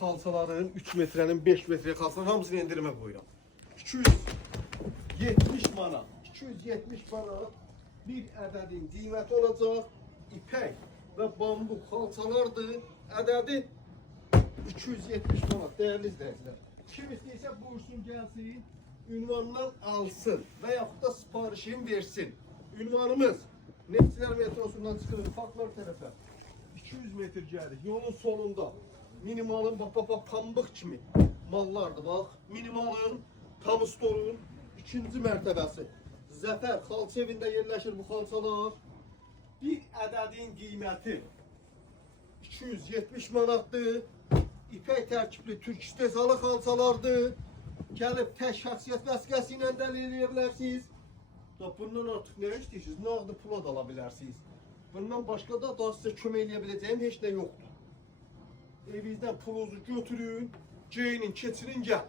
xalçaların 3 metrənin 5 metrəyə xalçaların hamısını endirmə qoyuram. 270 manat. 270 manat bir ədədin qiyməti olacaq. İpək və bambuk xalçalardır. Ədədi 270 manat değerli izleyiciler. Kim istəyirsə buyursun gəlsin, ünvandan alsın və yaxud da siparişini versin. Ünvanımız Neftçilər metrosundan çıxırıq Faklar tərəfə. 200 metr gəlirik. Yolun sonunda minimalın bak pambıq kimi mallardır. Bax, minimalın, tam storun ikinci mərtəbəsi. Zəfər xalça evində yerləşir bu xalçalar. Bir ədədin qiyməti 270 manatdır. İpək tərkibli Türk istehsalı xalçalardır. Gəlib tək şəxsiyyət vəsiqəsi ilə dəli eləyə bilərsiniz. Bundan artıq nə istəyirsiniz? Nağdı pula da ala bilərsiniz. Bundan başqa da daha sizə kömək eləyə biləcəyim heç nə yoxdur. Evinizdən pulunuzu götürün, geyinin, keçirin, gəl.